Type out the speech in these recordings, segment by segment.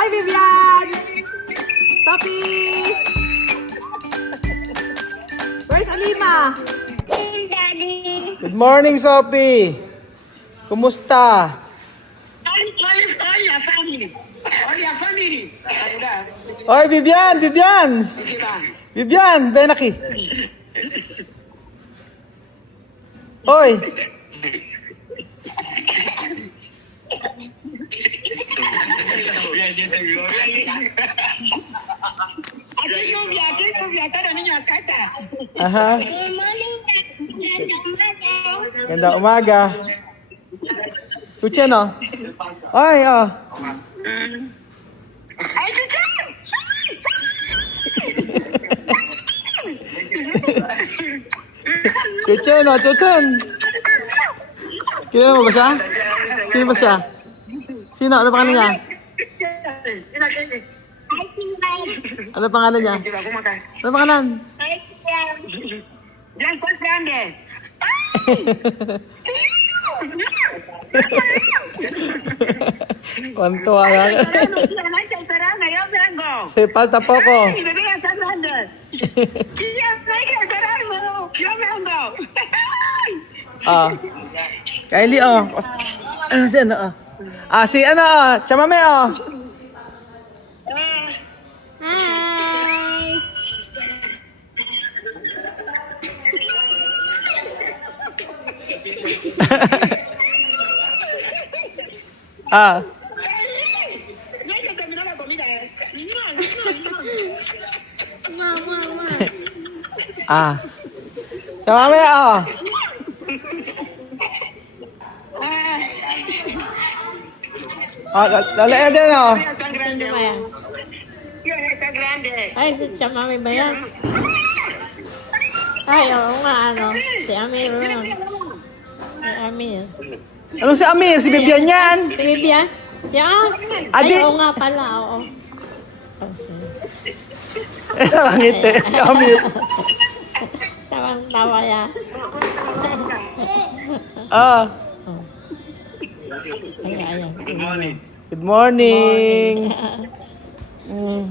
Hi, Vivian! Sophie! Where's Alima? Hey, Daddy. Good morning, Sophie. Kumusta? All your family. All your family. Oy, Vivian! Vivian! Vivian! Benaki. Oy! Aha. Good morning, Daddy. Ganda umaga. Chuchen, oh. Ay, oh. Ay, Chuchan! Chuchen, oh. Chuchen. Kilala mo ba siya? Sino ba siya? Sino? Ano pangalan niya? Hi, Timay. Ano pangalan niya? Ano pangalan? Hi, Tiyan. Blanco Grande. Kwantuwa na. Si Palta Poco. Ah. Kylie, oh. Si ano, oh. Ah, si ano, oh. Chamame, oh. Hi. Ah. Mama. Ah. Chamame, oh. Ah, lalayan din, oh. Grande. Ay, si Chamami ba yan? Ay, oo nga, ano. Si Amir yun. Si Amir. Anong si Amir? Si Vivian yan. Si Bibia? Yan. Adi. Ay, oo nga pala, oo. Oh, Nakangiti, si Amir. Tawang-tawa yan. Ah. Ay, ayan. Good morning. Mm.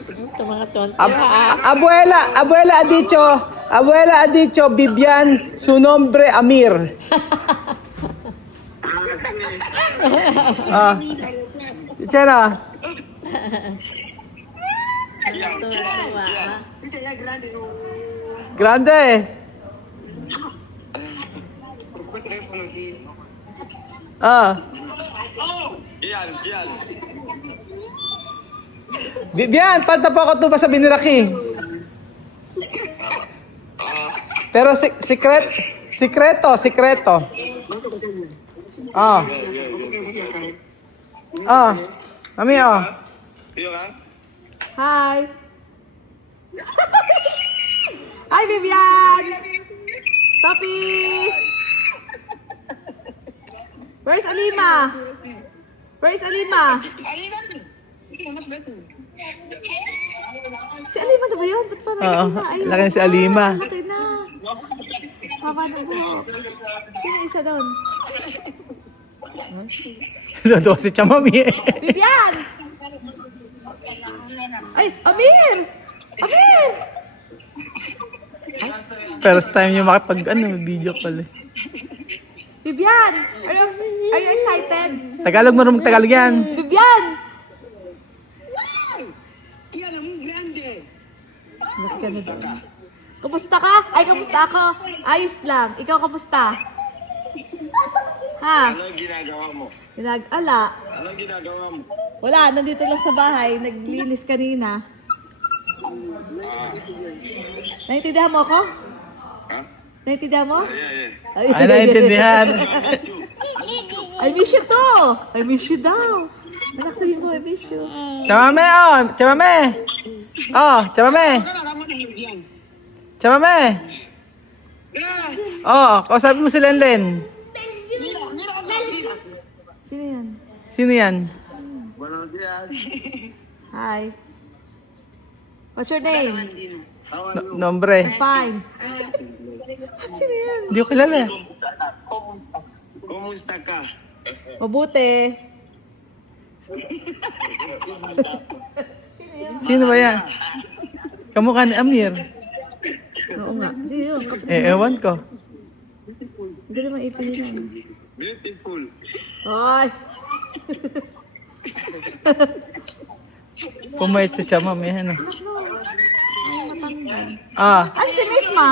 Ito mga tonto. Abuela ha dicho, Vivian, su nombre Amir. Ah. Chichena. Tuwa. Grande. Ah. Vivian, palta po ako ito ba sa Biniraki? Pero sikreto. Ah. Ah. Mami, ah. Hi! Hi, Vivian! Sophie! Where's Alima? Where's Alima? Si Alima na ba yun? Ba't parang Oo, laki na? Ayun. laki na si Alima. Laki na. Haba na buhok. Sino isa doon? Doon si Chamami eh. Vivian! Ay, Amir! Amir! First time niyo video call eh. Vivian! Are you excited? Tagalog mo rin Tagalog yan. Vivian! Kamusta ka? Ay, kamusta ako? Ayos lang. Ikaw kamusta? Ha? Ano ginagawa mo? Ginag-ala. Ano ginagawa mo? Wala, nandito lang sa bahay. Naglinis kanina. Naintindihan mo ako? Ha? Naintindihan mo? Yeah. Ay, naintindihan. I miss you too! I miss you daw. Anak, sabihin mo, I miss you. Chamame, oh. Chamame. Oh, Chamame. Chamame. Oh, kausapin mo si Lenlen. Sino yan? Sino yan? Buenos días. Hi. What's your name? How are you? Nombre. Fine. Sino yan? Hindi ko kilala. Kumusta ka? Mabuti. Sino ba yan? Kamukha ni Amir. Oo nga. Sino? Ewan ko. Hindi naman ipilihan. Beautiful. Hoy! Pumayat si Chama, may ano. Ay, matanggal. Ah, Ah, si Misma.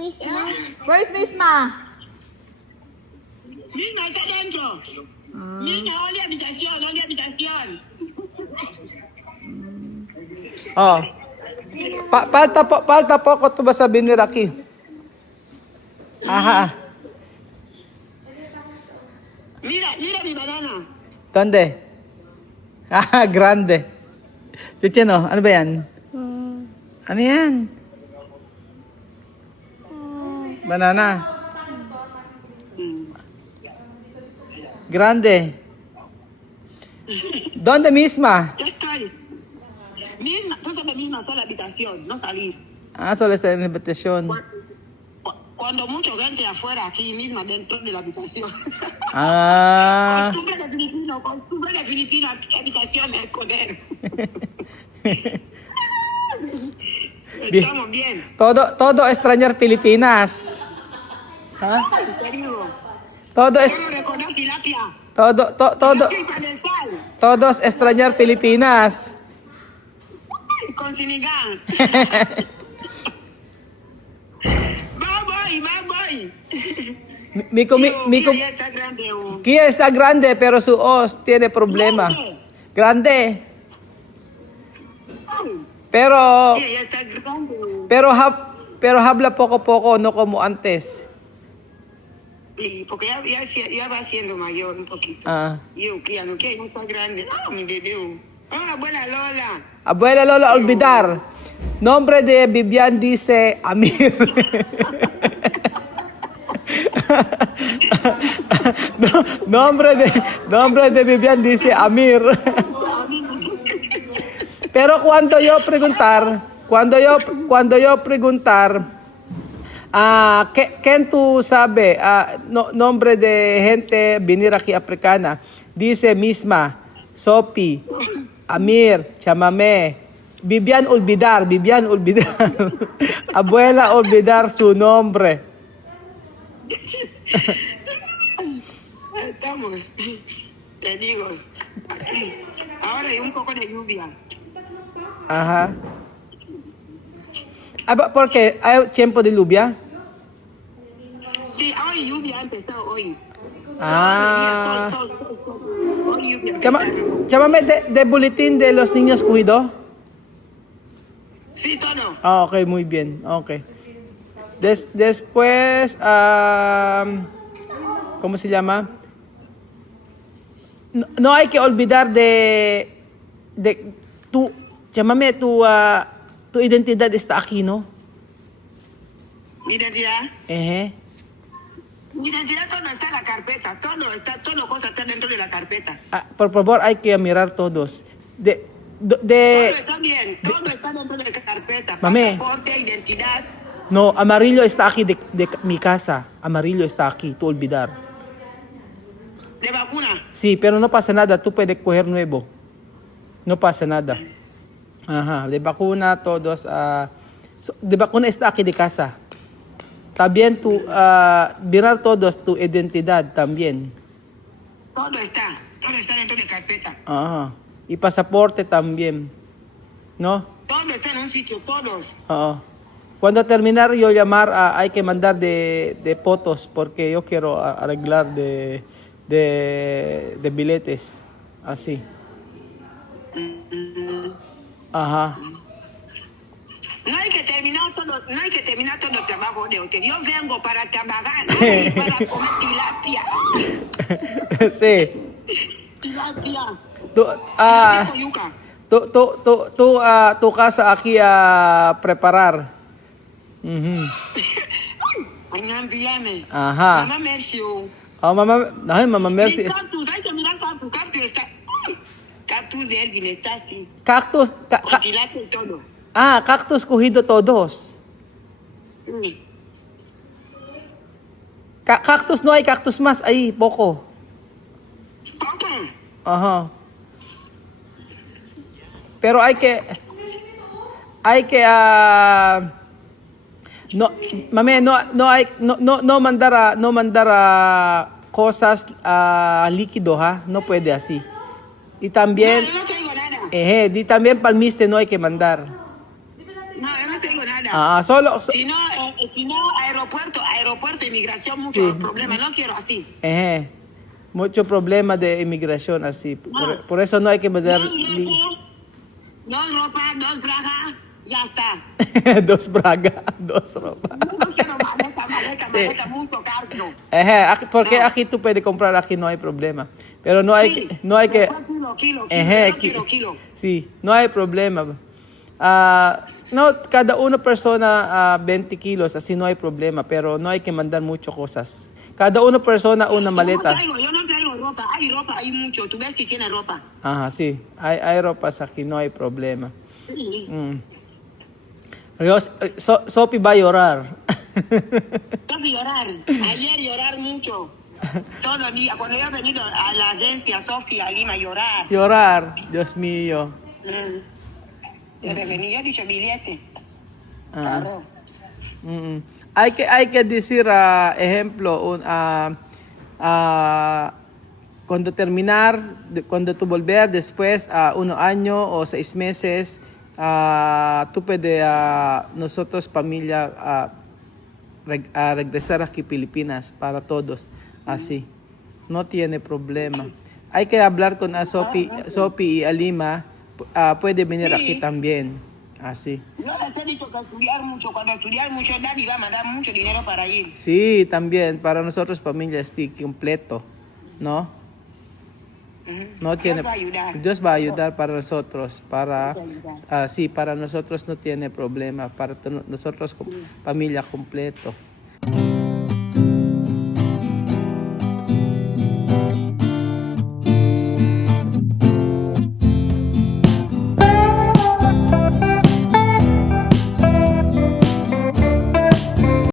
Miss Mas. Where is Misma? Misma está dentro. Misma, olha a habitación, olha a habitación. oh. Palta po ko to ba sabihin ni Rocky? Aha. Mira, mira mi banana. Donde? Ah, grande. Chuchino, ano ba yan? Ano yan? Banana. Grande. ¿Dónde misma? Ya estoy. Misma, tú sabes misma toda la habitación, no salir. Ah, solo está en la habitación. Cuando mucha gente afuera, aquí misma dentro de la habitación. Ah. Costumbre de filipino, habitación es esconder. Estamos bien. Todo extrañar Pilipinas. ¿Ah? Te digo. Todo es Quiero recordar tilapia. todo Tilapia y pan de sal. todos extrañar Pilipinas. Con sinigang. Bye bye. Mi Ya está grande. Kia está grande pero su os tiene problema. Grande. Pero Ya está grande. pero habla poco no como antes. Sí, porque ya va siendo mayor un poquito. Ah. Yo, que ya no está grande. Ah, mi bebé. Ah, abuela Lola. Abuela Lola olvidar. Nombre de Vivian dice Amir. Nombre de Vivian dice Amir. Pero cuando yo preguntar, ¿quién tú sabe? Nombre de gente venir aquí africana. Dice misma, Sophie, Amir, Chamame, Vivian olvidar. Abuela olvidar su nombre. Estamos. Te digo. Ahora hay un poco de lluvia. Ajá. ¿Por qué? ¿Hay tiempo de lluvia? Sí, hoy lluvia ha empezado hoy. Ah. Sol. Hoy lluvia empezaron. Chámame de boletín de los niños cuido. Sí, todo. Ah, ok, muy bien. Ok. Después, ¿cómo se llama? No hay que olvidar de tu, llámame tu identidad está aquí, ¿no? Mi identidad. Eh. Mi identidad todo está en la carpeta. Todo cosa está dentro de la carpeta. Por favor, hay que mirar todos. Todo está bien. Todo está dentro de la carpeta. Mami. Pasaporte, identidad. No, amarillo está aquí de mi casa. Amarillo está aquí, tú olvidar. De vacuna. Sí, pero no pasa nada, tú puedes coger nuevo. No pasa nada. Ajá, de vacuna todos. De vacuna está aquí de casa. También tú, mirar todos tu identidad también. Todo está dentro de la carpeta. Ajá. Y pasaporte también. ¿No? Todo está en un sitio, todos. Ajá. Cuando terminar yo llamar, hay que mandar de fotos porque yo quiero arreglar de billetes. Así. Ajá. No hay que terminar todo el trabajo de hotel. Yo vengo para trabajar, no para comer tilapia. Sí. Tilapia. Tú, Tilapia con yuca. tu casa aquí a preparar. Mhm. Mañana envíame. Ajá. Mamá merci. Oh, mamá, merci. Mi cactus, hay que mirar cactus. Cactus está. Cactus de Elvin está así. Cactus. Con tilapia y todo. Cactus cogido todos. Cactus no hay cactus más ahí, poco. Poco. Ajá. Pero hay que no, mami, no mandar cosas líquido, ha, no puede así. Y también, No, yo no traigo nada. y también palmiste no hay que mandar. No, yo no traigo nada. Solo, Si no, aeropuerto, inmigración, mucho Sí. problema. No quiero así. mucho problema de inmigración así. Por eso no hay que mandar Dos ropa, dos bragas, ya está. dos bragas, dos ropa. No quiero maleta, Sí. maleta, mucho caro. Porque No. aquí tú puedes comprar, aquí no hay problema. Pero no hay Sí. que Después kilo. Yo quiero kilo. Sí, no hay problema. No, cada una persona 20 kilos, así no hay problema, pero no hay que mandar muchas cosas. Cada una persona una maleta. Yo no traigo ropa. Hay mucho. Tú ves que tiene ropa. Ajá, sí, hay ropas aquí, no hay problema. Sí. Sophie va a llorar. Tengo que llorar. Ayer llorar mucho. Todo el día. Cuando yo he venido a la agencia Sofía a Lima, llorar. Llorar, Dios mío. Yo he dicho billete. Ah. Claro. Hay que decir, ejemplo, cuando tú volver después a 1 año o 6 meses, tú puedes, nosotros familia, regresar aquí a Filipinas para todos, así. No tiene problema. Hay que hablar con Sophie y Alima, puede venir Sí. aquí también, así. Yo les he dicho que estudiar mucho. Cuando estudiar mucho, nadie va a mandar mucho dinero para ir. Sí, también, para nosotros familia esté completo, ¿no? No tiene, Dios va a ayudar. Dios va a ayudar para nosotros, para, Dios va a ayudar. sí, para nosotros no tiene problema, para nosotros familia completo.